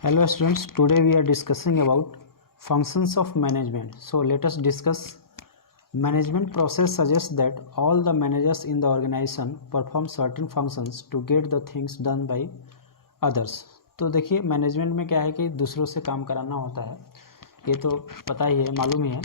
Hello students, today we are discussing about functions of management. So let us discuss. Management process suggests that all the managers in the organization perform certain functions to get the things done by others. तो देखिए management में क्या है कि दूसरों से काम कराना होता है, ये तो पता ही है, मालूम ही है.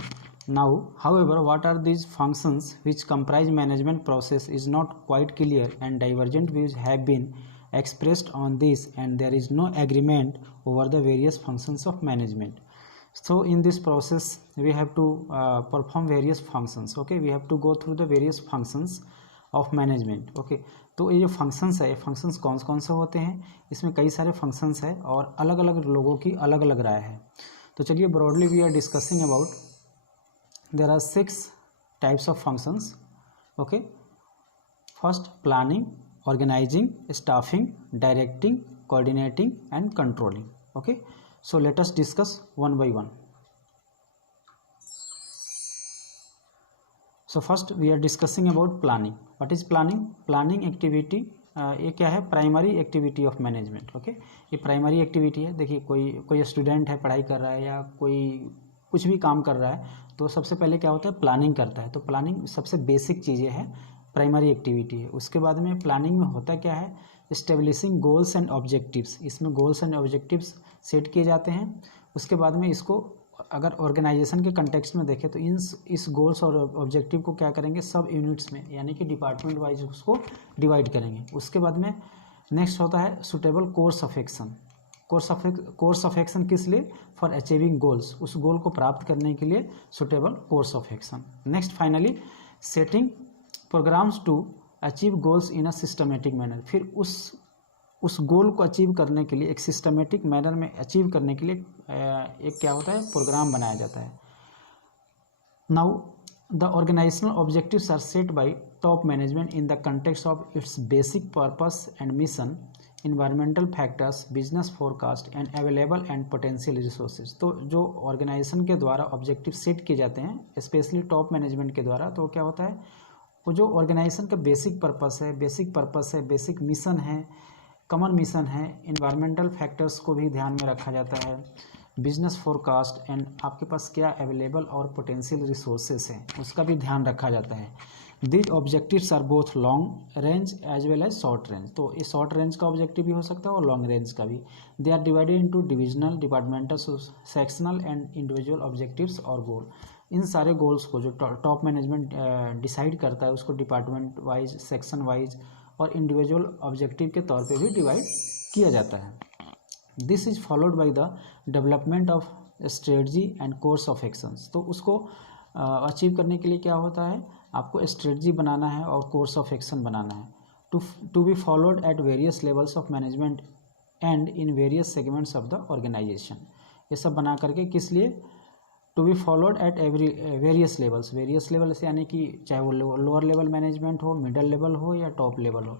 Now however what are these functions which comprise management process is not quite clear and divergent views have been expressed on this and there is no agreement over the various functions of management. So in this process we have to perform various functions. Okay, we have to go through the various functions of management. Okay, तो ये जो functions है, ये functions कौन से होते हैं, इसमें कई सारे फंक्शंस है और अलग अलग लोगों की अलग अलग राय है. तो चलिए broadly we are discussing about there are 6 types of functions. Okay, first planning, organizing, staffing, directing, coordinating and controlling. Okay, so let us discuss one by one. So first we are discussing about planning. What is planning? Planning activity ये क्या है, primary activity of management. Okay, ये primary activity है. देखिए कोई student है, पढ़ाई कर रहा है या कोई कुछ भी काम कर रहा है, तो सबसे पहले क्या होता है, प्लानिंग करता है. तो प्लानिंग सबसे बेसिक चीज़ें है, प्राइमरी एक्टिविटी है. उसके बाद में प्लानिंग में होता क्या है, इस्टेब्लिशिंग गोल्स एंड ऑब्जेक्टिव्स. इसमें गोल्स एंड ऑब्जेक्टिव्स सेट किए जाते हैं. उसके बाद में इसको अगर ऑर्गेनाइजेशन के कंटेक्स्ट में देखें तो इस गोल्स और ऑब्जेक्टिव को क्या करेंगे, सब यूनिट्स में यानी कि डिपार्टमेंट वाइज उसको डिवाइड करेंगे. उसके बाद में नेक्स्ट होता है suitable course of action. Course of action किस लिए, फॉर अचीविंग गोल्स, उस गोल को प्राप्त करने के लिए suitable course of action. Next finally setting programmes to achieve goals in a systematic manner. फिर उस गोल को अचीव करने के लिए एक सिस्टमेटिक मैनर में अचीव करने के लिए एक क्या होता है, प्रोग्राम बनाया जाता है. Now the organisational objectives are set by top management in the context of its basic purpose and mission, environmental factors, business forecast and available and potential resources. तो जो ऑर्गेनाइजेशन के द्वारा ऑब्जेक्टिव सेट किए जाते हैं स्पेशली टॉप मैनेजमेंट के द्वारा, तो क्या होता है, वो जो ऑर्गेनाइजेशन का बेसिक पर्पस है, बेसिक मिशन है, कॉमन मिशन है, इन्वायरमेंटल फैक्टर्स को भी ध्यान में रखा जाता है, बिजनेस फोरकास्ट एंड आपके पास क्या अवेलेबल और पोटेंशियल रिसोर्सेस हैं उसका भी ध्यान रखा जाता है. These objectives are both long range as well as short range. तो ये शॉर्ट रेंज का ऑब्जेक्टिव भी हो सकता है और लॉन्ग रेंज का भी. They are divided into divisional, departmental, sectional and individual objectives और गोल. इन सारे गोल्स को जो टॉप मैनेजमेंट डिसाइड करता है उसको डिपार्टमेंट वाइज, सेक्शन वाइज और इंडिविजुअल ऑब्जेक्टिव के तौर पे भी डिवाइड किया जाता है. This is followed by the development of strategy and course of actions. तो उसको अचीव करने के लिए क्या होता है, आपको स्ट्रेटजी बनाना है और कोर्स ऑफ एक्शन बनाना है, to be followed at various levels of management and in various segments of the organization. ये सब बना करके किस लिए, to be followed at various levels यानी कि चाहे वो लोअर लेवल मैनेजमेंट हो, मिडल लेवल हो या टॉप लेवल हो,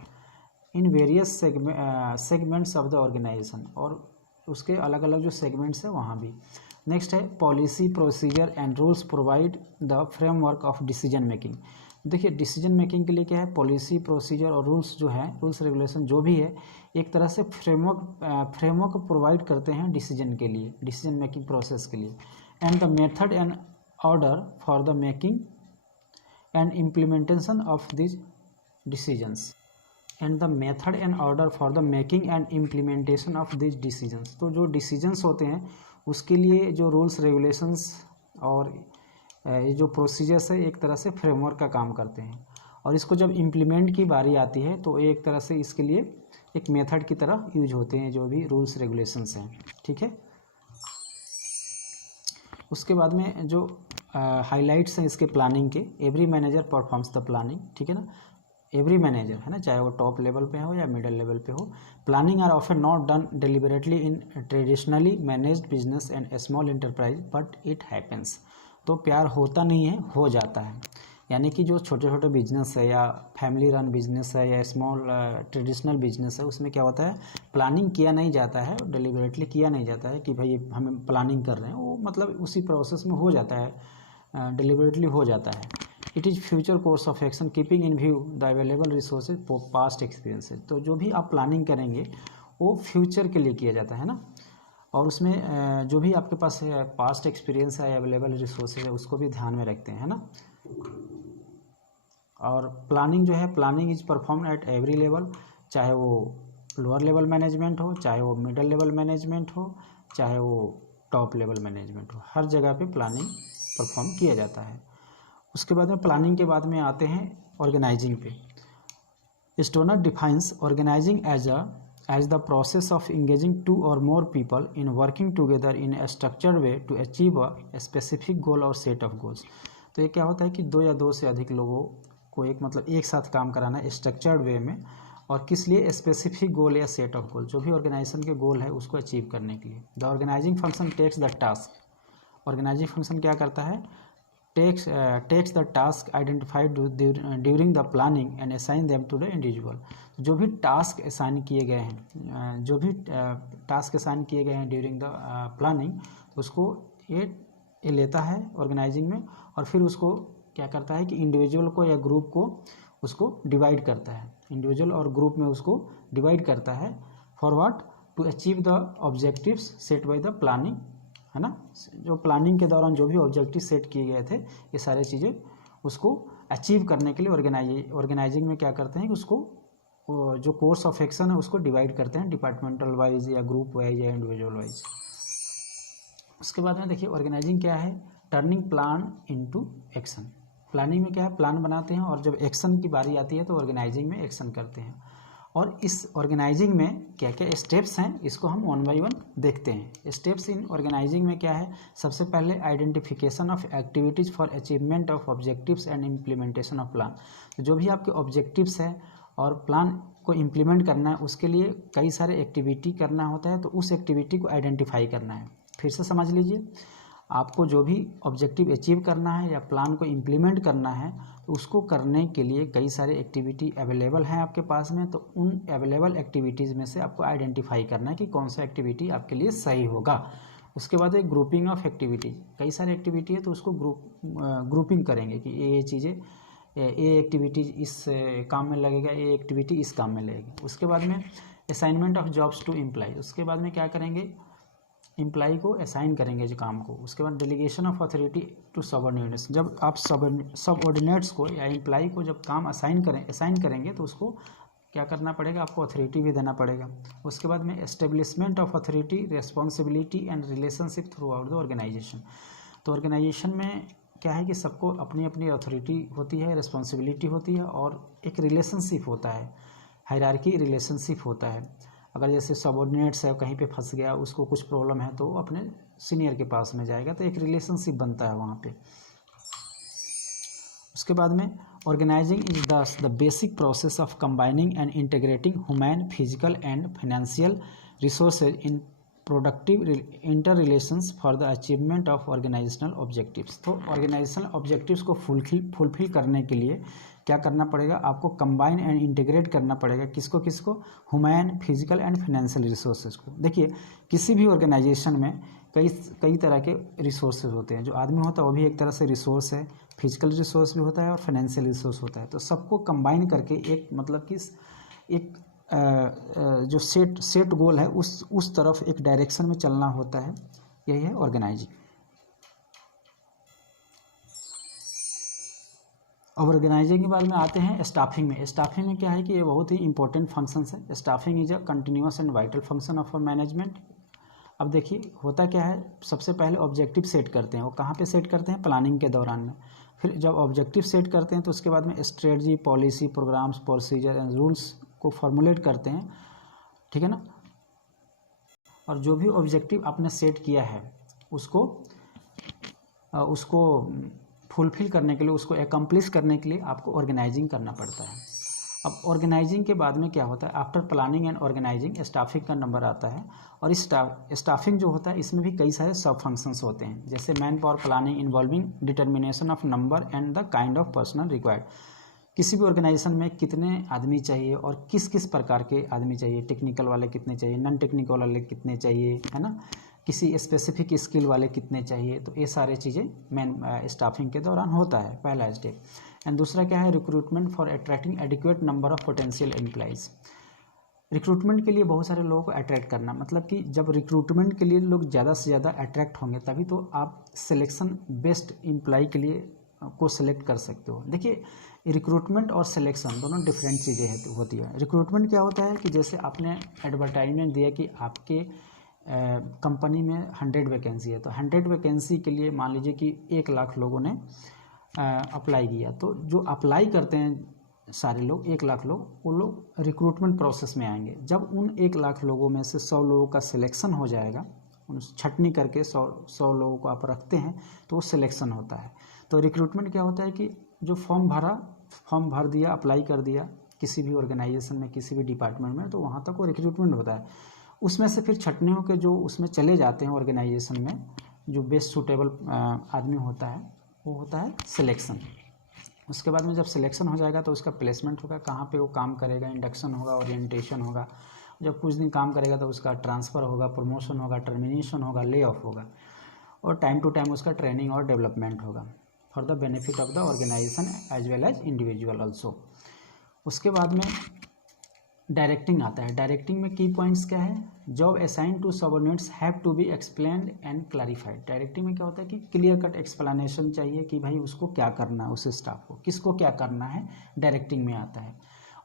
in various segments of the organization, और उसके अलग अलग जो सेगमेंट्स है वहाँ भी. नेक्स्ट है policy, procedure and rules provide the framework of decision making. देखिए डिसीजन मेकिंग के लिए क्या है, पॉलिसी, प्रोसीजर और रूल्स जो है, रूल्स रेगुलेशन जो भी है, एक तरह से फ्रेमवर्क प्रोवाइड करते हैं डिसीजन के लिए, डिसीजन मेकिंग प्रोसेस के लिए. And the method and order for the making and implementation of these decisions. तो जो decisions होते हैं उसके लिए जो रूल्स रेगुलेशंस और ये जो प्रोसीजर्स है एक तरह से फ्रेमवर्क का काम करते हैं. और इसको जब इम्प्लीमेंट की बारी आती है तो एक तरह से इसके लिए एक मेथड की तरह यूज होते हैं जो भी रूल्स रेगुलेशंस हैं. ठीक है, उसके बाद में जो हाइलाइट्स हैं इसके प्लानिंग के, every manager performs the planning. ठीक है ना, एवरी मैनेजर है ना, चाहे वो टॉप लेवल पे हो या मिडिल लेवल पे हो. Planning are often not done deliberately in traditionally managed business and small enterprise but it happens. तो प्यार होता नहीं है, हो जाता है. यानी कि जो छोटे छोटे बिजनेस है या फैमिली रन बिजनेस है या स्मॉल ट्रेडिशनल बिजनेस है, उसमें क्या होता है, प्लानिंग किया नहीं जाता है, डिलिबरेटली किया नहीं जाता है कि भाई हम प्लानिंग कर रहे हैं, वो मतलब उसी प्रोसेस में हो जाता है, डिलिबरेटली हो जाता है. It is future course of action keeping in view the available resources past experiences. तो जो भी आप प्लानिंग करेंगे वो फ्यूचर के लिए किया जाता है ना. और उसमें जो भी आपके पास पास्ट एक्सपीरियंस है, अवेलेबल रिसोर्सेज है, उसको भी ध्यान में रखते हैं, है ना। और प्लानिंग जो है, planning is perform at every level, चाहे वो लोअर लेवल मैनेजमेंट हो, चाहे वो मिडिल लेवल मैनेजमेंट हो, चाहे वो टॉप लेवल मैनेजमेंट हो, हर जगह पे प्लानिंग परफॉर्म किया जाता है। उसके बाद में प्लानिंग के बाद में आते हैं ऑर्गेनाइजिंग पे। Stoner defines organizing as the process of engaging 2 or more people in working together in a structured way to achieve a specific goal और set of goals। तो ये क्या होता है कि 2 या 2 से अधिक लोगों को एक साथ काम कराना है स्ट्रक्चर्ड वे में, और किस लिए, स्पेसिफिक गोल या सेट ऑफ गोल, जो भी ऑर्गेनाइजेशन के गोल है उसको अचीव करने के लिए। The organizing function takes the task, organizing function क्या करता है, takes the task identified during the planning and assign them to the individual। जो भी टास्क असाइन किए गए हैं, ड्यूरिंग द प्लानिंग, उसको ये लेता है ऑर्गेनाइजिंग में, और फिर उसको क्या करता है कि इंडिविजुअल को या ग्रुप को उसको डिवाइड करता है, इंडिविजुअल और ग्रुप में उसको डिवाइड करता है, for what, to achieve the objectives set by the planning, है ना। जो प्लानिंग के दौरान जो भी ऑब्जेक्टिव सेट किए गए थे, ये सारी चीज़ें उसको अचीव करने के लिए ऑर्गेनाइजिंग में क्या करते हैं कि उसको जो कोर्स ऑफ एक्शन है उसको डिवाइड करते हैं डिपार्टमेंटल वाइज या ग्रुप वाइज या इंडिविजुअल वाइज। उसके बाद में देखिए ऑर्गेनाइजिंग क्या है, turning plan into action. Planning में क्या है, प्लान बनाते हैं, और जब एक्शन की बारी आती है तो ऑर्गेनाइजिंग में एक्शन करते हैं। और इस ऑर्गेनाइजिंग में क्या क्या स्टेप्स हैं, इसको हम 1 by 1 देखते हैं। स्टेप्स इन ऑर्गेनाइजिंग में क्या है, सबसे पहले identification of activities for achievement of objectives and implementation of plan. तो जो भी आपके ऑब्जेक्टिव्स हैं और प्लान को इम्प्लीमेंट करना है, उसके लिए कई सारे एक्टिविटी करना होता है, तो उस एक्टिविटी को आइडेंटिफाई करना है। फिर से समझ लीजिए, आपको जो भी ऑब्जेक्टिव अचीव करना है या प्लान को इम्प्लीमेंट करना है, तो उसको करने के लिए कई सारे एक्टिविटी अवेलेबल हैं आपके पास में, तो उन अवेलेबल एक्टिविटीज़ में से आपको आइडेंटिफाई करना है कि कौन सा एक्टिविटी आपके लिए सही होगा। उसके बाद एक ग्रुपिंग ऑफ एक्टिविटी, कई सारी एक्टिविटी है तो उसको ग्रुपिंग करेंगे कि ये चीज़ें, ये एक्टिविटी इस काम में लगेगा, ये एक्टिविटी इस काम में लगेगी। उसके बाद में assignment of jobs to employ, उसके बाद में क्या करेंगे, एम्प्लॉय को असाइन करेंगे जो काम को। उसके बाद delegation of authority to subordinates, जब आप सबऑर्डिनेट्स को या एम्प्लॉय को जब काम असाइन करेंगे तो उसको क्या करना पड़ेगा, आपको अथॉरिटी भी देना पड़ेगा। उसके बाद में establishment of authority, responsibility and relationship throughout the organization. तो ऑर्गेनाइजेशन में क्या है कि सबको अपनी अपनी अथॉरिटी होती है, रिस्पॉन्सिबिलिटी होती है, और एक रिलेशनशिप होता है, हायरार्की रिलेशनशिप होता है। अगर जैसे सबऑर्डिनेट्स है, कहीं पे फंस गया, उसको कुछ प्रॉब्लम है, तो वो अपने सीनियर के पास में जाएगा, तो एक रिलेशनशिप बनता है वहाँ पे। उसके बाद में organizing is the basic process of combining and integrating human, physical and financial resources in productive interrelations for the achievement of organizational objectives. तो ऑर्गेनाइजेशनल ऑब्जेक्टिव्स को फुलफिल करने के लिए क्या करना पड़ेगा, आपको कंबाइन एंड इंटीग्रेट करना पड़ेगा, किसको किसको, human, physical and financial resources को। देखिए किसी भी ऑर्गेनाइजेशन में कई तरह के रिसोर्सेज होते हैं, जो आदमी होता है वो भी एक तरह से रिसोर्स है, फिजिकल रिसोर्स भी होता है और फाइनेंशियल रिसोर्स होता है। तो सबको कंबाइन करके एक मतलब कि एक जो सेट गोल है उस तरफ एक डायरेक्शन में चलना होता है, यही है ऑर्गेनाइजिंग। अब ऑर्गेनाइजिंग के बाद में आते हैं स्टाफिंग में। स्टाफिंग में क्या है कि ये बहुत ही इंपॉर्टेंट फंक्शंस है। Staffing is a continuous and vital function of management. अब देखिए होता क्या है, सबसे पहले ऑब्जेक्टिव सेट करते हैं, वो कहाँ पे सेट करते हैं, प्लानिंग के दौरान में। फिर जब ऑब्जेक्टिव सेट करते हैं तो उसके बाद में strategy, policy, programmes, procedure and rules को फॉर्मुलेट करते हैं, ठीक है ना। और जो भी ऑब्जेक्टिव आपने सेट किया है उसको फुलफिल करने के लिए, उसको एकम्प्लिश करने के लिए आपको ऑर्गेनाइजिंग करना पड़ता है। अब ऑर्गेनाइजिंग के बाद में क्या होता है, after planning and organizing staffing का नंबर आता है। और इस स्टाफिंग जो होता है इसमें भी कई सारे सब फंक्शंस होते हैं, जैसे man power planning involving determination of number and the kind of personal required. किसी भी ऑर्गेनाइजेशन में कितने आदमी चाहिए और किस किस प्रकार के आदमी चाहिए, टेक्निकल वाले कितने चाहिए, नॉन टेक्निकल वाले कितने चाहिए, है ना, किसी स्पेसिफिक स्किल वाले कितने चाहिए। तो ये सारे चीज़ें मेन स्टाफिंग के दौरान होता है, पहला स्टेप। एंड दूसरा क्या है, recruitment for attracting adequate number of potential employees. Recruitment के लिए बहुत सारे लोगों को अट्रैक्ट करना, मतलब कि जब रिक्रूटमेंट के लिए लोग ज़्यादा से ज़्यादा अट्रैक्ट होंगे तभी तो आप सिलेक्शन बेस्ट एम्प्लॉय के लिए को सिलेक्ट कर सकते हो। देखिए रिक्रूटमेंट और सिलेक्शन दोनों डिफरेंट चीज़ें होती है। रिक्रूटमेंट क्या होता है कि जैसे आपने एडवर्टाइजमेंट दिया कि आपके कंपनी में 100 वैकेंसी है, तो 100 वैकेंसी के लिए मान लीजिए कि 1 लाख लोगों ने अप्लाई किया, तो जो अप्लाई करते हैं सारे लोग 1 लाख लोग, वो लोग रिक्रूटमेंट प्रोसेस में आएंगे। जब उन 1 लाख लोगों में से 100 लोगों का सिलेक्शन हो जाएगा, उन छटनी करके 100 लोगों को आप रखते हैं तो वो सिलेक्शन होता है। तो रिक्रूटमेंट क्या होता है कि जो फॉर्म भर दिया, अप्लाई कर दिया किसी भी ऑर्गेनाइजेशन में, किसी भी डिपार्टमेंट में, तो वहाँ तक वो रिक्रूटमेंट होता है। उसमें से फिर छटनी होकर जो उसमें चले जाते हैं ऑर्गेनाइजेशन में, जो बेस्ट सूटेबल आदमी होता है वो होता है सिलेक्शन। उसके बाद में जब सिलेक्शन हो जाएगा तो उसका प्लेसमेंट होगा, कहाँ पे वो काम करेगा, इंडक्शन होगा, ओरिएंटेशन होगा। जब कुछ दिन काम करेगा तो उसका ट्रांसफ़र होगा, प्रमोशन होगा, टर्मिनेशन होगा, ले ऑफ होगा, और टाइम टू टाइम उसका ट्रेनिंग और डेवलपमेंट होगा for the benefit of the organization as well as individual also. उसके बाद में डायरेक्टिंग आता है। डायरेक्टिंग में की पॉइंट्स क्या है? Job assign to subordinates have to be explained and clarified. Directing में क्या होता है कि क्लियर कट एक्सप्लेनेशन चाहिए कि भाई उसको क्या करना है, उस स्टाफ को किसको क्या करना है, डायरेक्टिंग में आता है।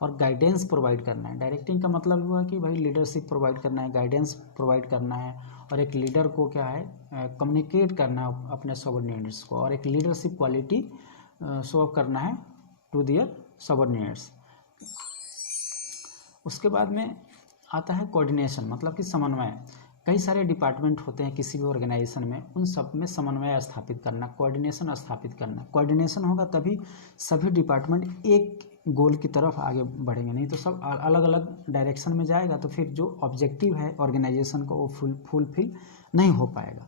और गाइडेंस प्रोवाइड करना है। डायरेक्टिंग का मतलब हुआ कि भाई लीडरशिप प्रोवाइड करना है, गाइडेंस प्रोवाइड करना है, और एक लीडर को क्या है कम्युनिकेट करना है अपने सबऑर्डिनेट्स को, और एक लीडरशिप क्वालिटी शो ऑफ करना है टू दियर सबऑर्डिनेट्स। उसके बाद में आता है कोऑर्डिनेशन, मतलब कि समन्वय। कई सारे डिपार्टमेंट होते हैं किसी भी ऑर्गेनाइजेशन में, उन सब में समन्वय स्थापित करना, कोऑर्डिनेशन स्थापित करना। कोऑर्डिनेशन होगा तभी सभी डिपार्टमेंट एक गोल की तरफ आगे बढ़ेंगे, नहीं तो सब अलग अलग डायरेक्शन में जाएगा तो फिर जो ऑब्जेक्टिव है ऑर्गेनाइजेशन का वो फुलफिल नहीं हो पाएगा।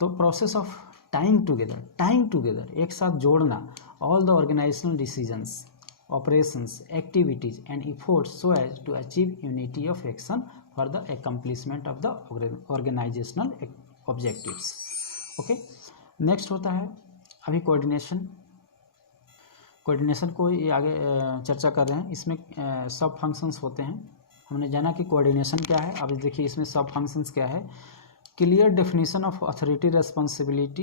तो प्रोसेस ऑफ टाइम टुगेदर एक साथ जोड़ना all the organizational decisions, operations, activities and efforts so as to achieve unity of action for the accomplishment of the organizational objectives. Okay, next होता है अभी कोऑर्डिनेशन को ये आगे चर्चा कर रहे हैं। इसमें सब फंक्शंस होते हैं। हमने जाना कि कोऑर्डिनेशन क्या है, अब देखिए इसमें सब फंक्शंस क्या है। Clear definition of authority responsibility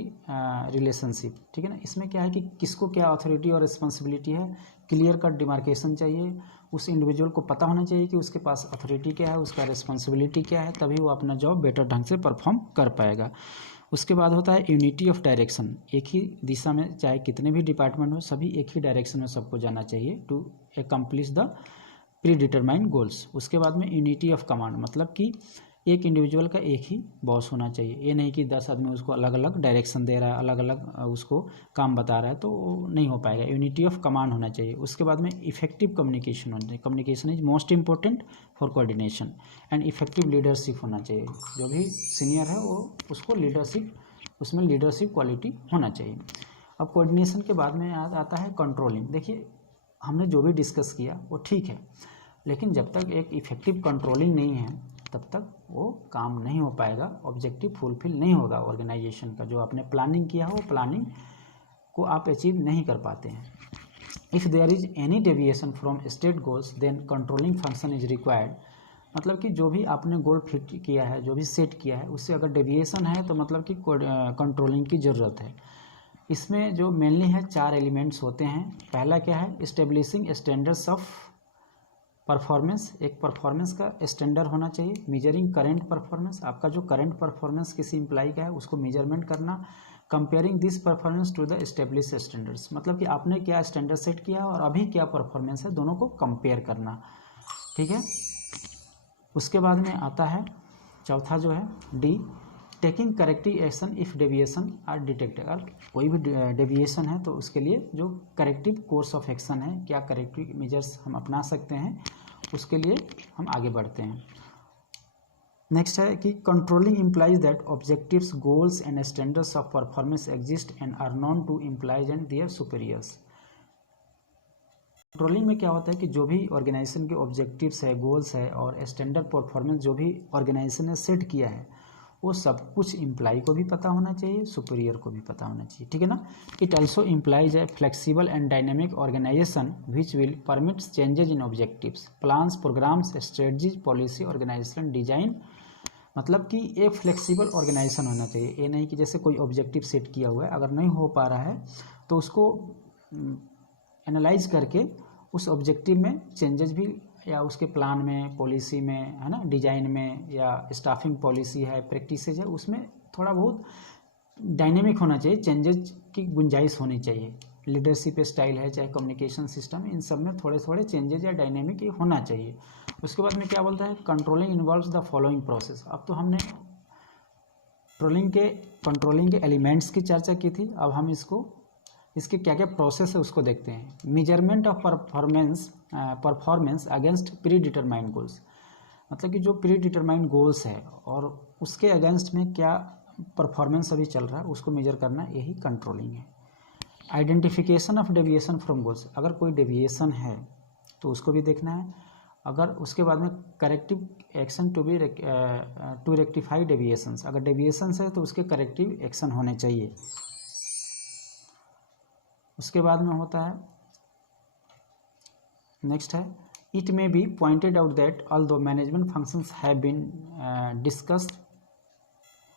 relationship, ठीक है ना। इसमें क्या है कि किसको क्या अथॉरिटी और रिस्पॉन्सिबिलिटी है, क्लियर कट डिमार्केशन चाहिए। उस इंडिविजुअल को पता होना चाहिए कि उसके पास अथॉरिटी क्या है, उसका रिस्पॉन्सिबिलिटी क्या है, तभी वो अपना जॉब बेटर ढंग से परफॉर्म कर पाएगा। उसके बाद होता है यूनिटी ऑफ डायरेक्शन, एक ही दिशा में चाहे कितने भी डिपार्टमेंट हो सभी एक ही डायरेक्शन में सबको जाना चाहिए to accomplish the predetermined goals. उसके बाद में यूनिटी ऑफ कमांड, मतलब कि एक इंडिविजुअल का एक ही बॉस होना चाहिए। ये नहीं कि 10 आदमी उसको अलग अलग डायरेक्शन दे रहा है, अलग अलग उसको काम बता रहा है, तो वो नहीं हो पाएगा। यूनिटी ऑफ कमांड होना चाहिए। उसके बाद में इफेक्टिव कम्युनिकेशन होना चाहिए। Communication is most important for coordination and effective leadership होना चाहिए। जो भी सीनियर है वो उसको लीडरशिप, उसमें लीडरशिप क्वालिटी होना चाहिए। अब कोऑर्डिनेशन के बाद में आता है कंट्रोलिंग। देखिए हमने जो भी डिस्कस किया वो ठीक है, लेकिन जब तक एक इफेक्टिव कंट्रोलिंग नहीं है तब तक वो काम नहीं हो पाएगा, ऑब्जेक्टिव फुलफिल नहीं होगा ऑर्गेनाइजेशन का। जो आपने प्लानिंग किया है वो प्लानिंग को आप अचीव नहीं कर पाते हैं। If there is any deviation from state goals then controlling function is required. मतलब कि जो भी आपने गोल फिट किया है, जो भी सेट किया है, उससे अगर डेविएशन है तो मतलब कि कंट्रोलिंग की ज़रूरत है। इसमें जो मेनली है 4 एलिमेंट्स होते हैं। पहला क्या है, इस्टेब्लिशिंग स्टैंडर्ड्स ऑफ परफॉर्मेंस, एक परफॉर्मेंस का स्टैंडर्ड होना चाहिए। मेजरिंग करेंट परफॉर्मेंस, आपका जो करंट परफॉर्मेंस किसी एम्प्लॉय का है उसको मेजरमेंट करना। Comparing this performance to the establish standards, मतलब कि आपने क्या स्टैंडर्ड सेट किया और अभी क्या परफॉर्मेंस है, दोनों को कंपेयर करना, ठीक है। उसके बाद में आता है चौथा जो है D, taking corrective action if deviation are detected. अगर कोई भी डेविएशन है तो उसके लिए जो करेक्टिव कोर्स ऑफ एक्शन है, क्या करेक्टिव मेजर्स हम अपना सकते हैं, उसके लिए हम आगे बढ़ते हैं। नेक्स्ट है कि controlling implies that objectives, goals and standards of performance exist and are known to employees and their superiors. Controlling में क्या होता है कि जो भी ऑर्गेनाइजेशन के ऑब्जेक्टिव्स है, गोल्स है और स्टैंडर्ड परफॉर्मेंस जो भी ऑर्गेनाइजेशन ने सेट किया है वो सब कुछ एम्प्लॉय को भी पता होना चाहिए, सुपीरियर को भी पता होना चाहिए, ठीक है ना। It also implies a flexible and dynamic organization which will permit changes in objectives, plans, programmes, strategies, policy, organization design. मतलब कि एक फ्लेक्सिबल ऑर्गेनाइजेशन होना चाहिए। ये नहीं कि जैसे कोई ऑब्जेक्टिव सेट किया हुआ है, अगर नहीं हो पा रहा है तो उसको एनालाइज करके उस ऑब्जेक्टिव में चेंजेस भी, या उसके प्लान में, पॉलिसी में, है ना, डिजाइन में, या स्टाफिंग पॉलिसी है, प्रैक्टिसेज है, उसमें थोड़ा बहुत डायनेमिक होना चाहिए, चेंजेस की गुंजाइश होनी चाहिए। लीडरशिप स्टाइल है, चाहे कम्युनिकेशन सिस्टम, इन सब में थोड़े थोड़े चेंजेस या डायनेमिक होना चाहिए। उसके बाद में क्या बोलता है, controlling involves the following process. अब तो हमने कंट्रोलिंग के एलिमेंट्स की चर्चा की थी, अब हम इसके क्या क्या प्रोसेस है उसको देखते हैं। Measurement of performance against pre determined goals, मतलब कि जो प्री डिटरमाइंड गोल्स है और उसके अगेंस्ट में क्या परफॉर्मेंस अभी चल रहा है उसको मेजर करना, यही कंट्रोलिंग है। Identification of deviation from goals, अगर कोई डेविएशन है तो उसको भी देखना है। अगर उसके बाद में corrective action to rectify deviations, अगर डेविएशंस है तो उसके करेक्टिव एक्शन होने चाहिए। उसके बाद में होता है, नेक्स्ट है, it may be pointed out that although management functions have been discussed.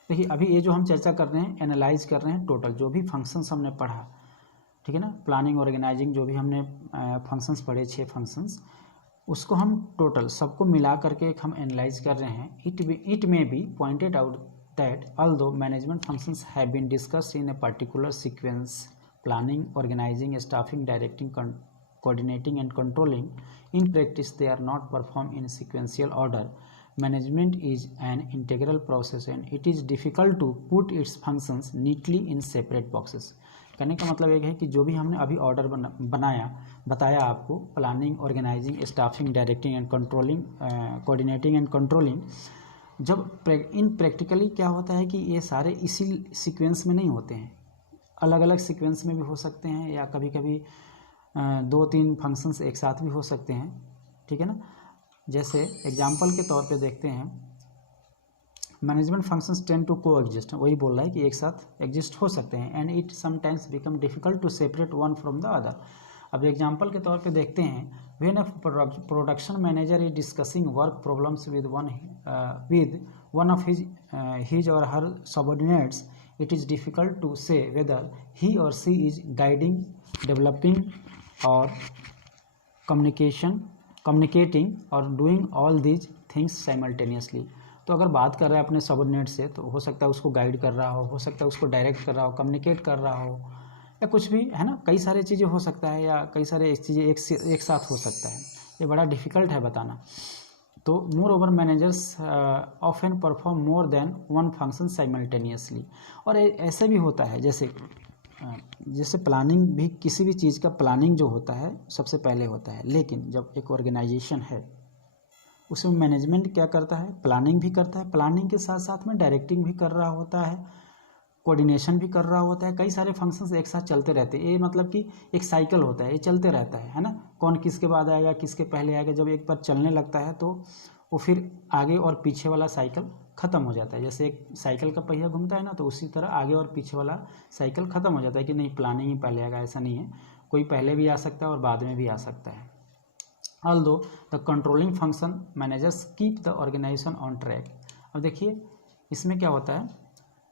देखिए अभी ये जो हम चर्चा कर रहे हैं, एनालाइज कर रहे हैं टोटल जो भी फंक्शंस हमने पढ़ा, ठीक है ना, प्लानिंग, ऑर्गेनाइजिंग, जो भी हमने फंक्शंस पढ़े 6 फंक्शंस, उसको हम टोटल सबको मिला करके एक हम एनालाइज कर रहे हैं। It may be pointed out that although management functions have been discussed in a particular sequence, planning, organizing, staffing, directing, coordinating and controlling, in practice they are not performed in sequential order. Management is an integral process and it is difficult to put its functions neatly in separate boxes. कहने का मतलब एक है कि जो भी हमने अभी ऑर्डर बताया आपको, planning, organizing, staffing, directing and controlling, coordinating and controlling, जब इन प्रैक्टिकली क्या होता है कि ये सारे इसी सीक्वेंस में नहीं होते हैं, अलग अलग सीक्वेंस में भी हो सकते हैं, या कभी कभी 2-3 फंक्शंस एक साथ भी हो सकते हैं, ठीक है ना। जैसे एग्जांपल के तौर पे देखते हैं, मैनेजमेंट फंक्शंस टेंड टू को एग्जिस्ट, वही बोल रहा है कि एक साथ एग्जिस्ट हो सकते हैं, and it sometimes become difficult to separate one from the other. अब एग्जांपल के तौर पे देखते हैं, when a production manager is discussing work problems with one of his or her subordinates, it is difficult to say whether he or she is guiding, developing or communicating or doing all these things simultaneously। तो अगर बात कर रहा है अपने subordinate से, तो हो सकता है उसको गाइड कर रहा हो सकता है उसको डायरेक्ट कर रहा हो, कम्युनिकेट कर रहा हो, या कुछ भी, है ना, कई सारे चीज़ें हो सकता है, या कई सारे चीज़ें एक साथ हो सकता है। ये बड़ा डिफ़िकल्ट है बताना। तो more over managers often perform more than one function simultaneously. और ऐसे भी होता है, जैसे प्लानिंग भी, किसी भी चीज़ का प्लानिंग जो होता है सबसे पहले होता है, लेकिन जब एक ऑर्गेनाइजेशन है उसमें मैनेजमेंट क्या करता है, प्लानिंग भी करता है, प्लानिंग के साथ साथ में डायरेक्टिंग भी कर रहा होता है, कोऑर्डिनेशन भी कर रहा होता है, कई सारे फंक्शंस एक साथ चलते रहते हैं। ये मतलब कि एक साइकिल होता है, ये चलते रहता है ना, कौन किसके बाद आएगा, किसके पहले आएगा, जब एक बार चलने लगता है तो वो फिर आगे और पीछे वाला साइकिल ख़त्म हो जाता है। जैसे एक साइकिल का पहिया घूमता है ना, तो उसी तरह आगे और पीछे वाला साइकिल ख़त्म हो जाता है कि नहीं प्लानिंग ही पहले आएगा, ऐसा नहीं है, कोई पहले भी आ सकता है और बाद में भी आ सकता है। Although the controlling function managers keep the organization on track. अब देखिए इसमें क्या होता है,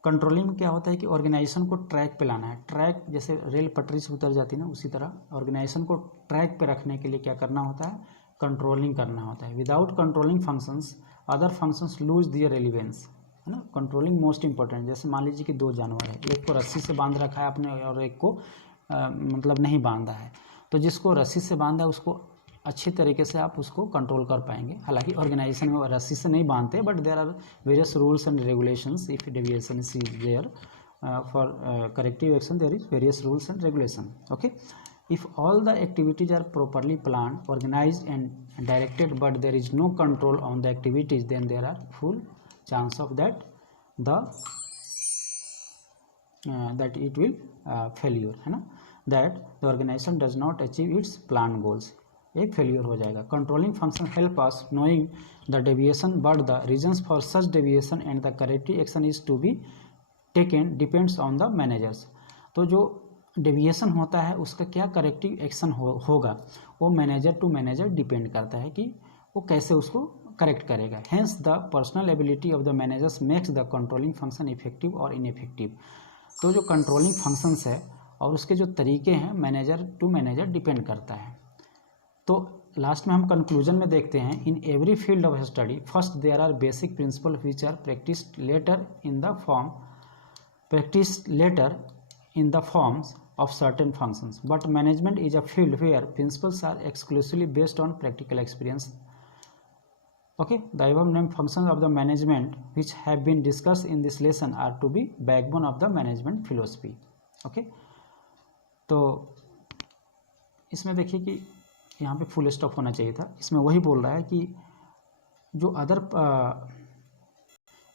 कंट्रोलिंग में क्या होता है कि ऑर्गेनाइजेशन को ट्रैक पे लाना है। ट्रैक जैसे रेल पटरी से उतर जाती है ना, उसी तरह ऑर्गेनाइजेशन को ट्रैक पे रखने के लिए क्या करना होता है, कंट्रोलिंग करना होता है। Without controlling functions other functions lose their relevance, है ना। Controlling most important. जैसे मान लीजिए कि 2 जानवर है, एक को रस्सी से बांध रखा है आपने और एक को मतलब नहीं बांधा है, तो जिसको रस्सी से बांधा है उसको अच्छी तरीके से आप उसको कंट्रोल कर पाएंगे। हालांकि ऑर्गेनाइजेशन में रस्सी से नहीं बांधते, but there are various rules and regulations. If deviation is there for corrective action, there is various rules and regulation. Okay, if all the activities are properly planned, organized and directed, but there is no control on the activities, then there are full chance of that it will failure, है ना, that the organization does not achieve its planned goals। एक failure हो जाएगा। Controlling function help us knowing the deviation but the reasons for such deviation and the corrective action is to be taken depends on the managers. तो जो deviation होता है उसका क्या corrective action होगा वो मैनेजर टू मैनेजर डिपेंड करता है कि वो कैसे उसको करेक्ट करेगा। Hence the personal ability of the managers makes the controlling function effective और इनइफेक्टिव। तो जो कंट्रोलिंग फंक्शंस है और उसके जो तरीके हैं मैनेजर टू मैनेजर डिपेंड करता है। तो लास्ट में हम कंक्लूजन में देखते हैं, in every field of study first there are basic principle which are practiced later in the forms of certain functions, but management is a field where principles are exclusively based on practical experience. Okay, the above named functions of the management which have been discussed in this lesson are to be backbone of the management philosophy. Okay, तो इसमें देखिए कि यहाँ पे full stop होना चाहिए था, इसमें वही बोल रहा है कि जो अदर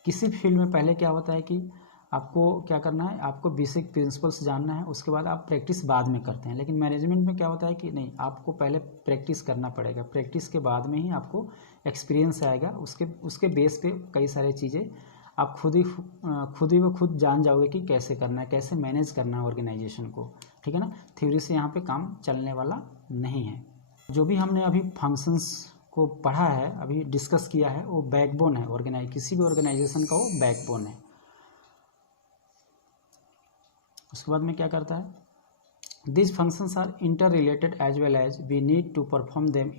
किसी फील्ड में पहले क्या होता है कि आपको क्या करना है, आपको बेसिक प्रिंसिपल्स जानना है, उसके बाद आप प्रैक्टिस बाद में करते हैं। लेकिन मैनेजमेंट में क्या होता है कि नहीं, आपको पहले प्रैक्टिस करना पड़ेगा, प्रैक्टिस के बाद में ही आपको एक्सपीरियंस आएगा, उसके बेस पे कई सारी चीज़ें आप खुद जान जाओगे कि कैसे करना है, कैसे मैनेज करना है ऑर्गेनाइजेशन को। ठीक है ना, थ्योरी से यहाँ पे काम चलने वाला नहीं है। जो भी हमने अभी फंक्शंस को पढ़ा है, अभी डिस्कस किया है, वो बैकबोन है किसी भी ऑर्गेनाइजेशन का, वो बैकबोन है। उसके बाद में क्या करता है, this functions are inter related as well as we need to perform them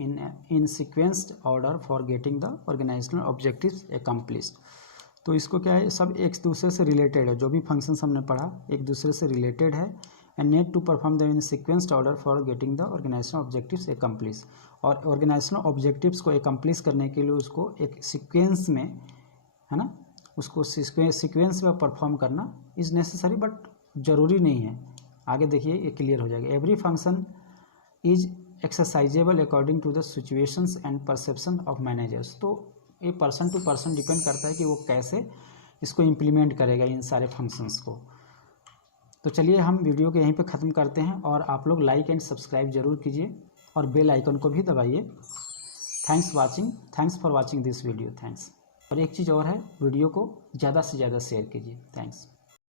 in sequenced order for getting the organisational objectives accomplished. तो इसको क्या है, सब एक दूसरे से रिलेटेड है, जो भी फंक्शंस हमने पढ़ा एक दूसरे से रिलेटेड है। And need to perform them in sequenced order for getting the organisational objectives accomplish. और ऑर्गेनाइजेशनल ऑब्जेक्टिव्स को एकम्प्लिश करने के लिए उसको एक सीक्वेंस में, है ना, उसको सीक्वेंस में परफॉर्म करना इज़ नेसेसरी, बट ज़रूरी नहीं है। आगे देखिए ये क्लियर हो जाएगा। Every function is exercisable according to the situations and perception of managers. तो ये पर्सन टू पर्सन डिपेंड करता है कि वो कैसे इसको इम्प्लीमेंट करेगा इन सारे फंक्शंस को। तो चलिए हम वीडियो को यहीं पे ख़त्म करते हैं, और आप लोग लाइक एंड सब्सक्राइब जरूर कीजिए और बेल आइकन को भी दबाइए। Thanks for watching this video. Thanks. और एक चीज़ और है, वीडियो को ज़्यादा से ज़्यादा शेयर कीजिए। थैंक्स।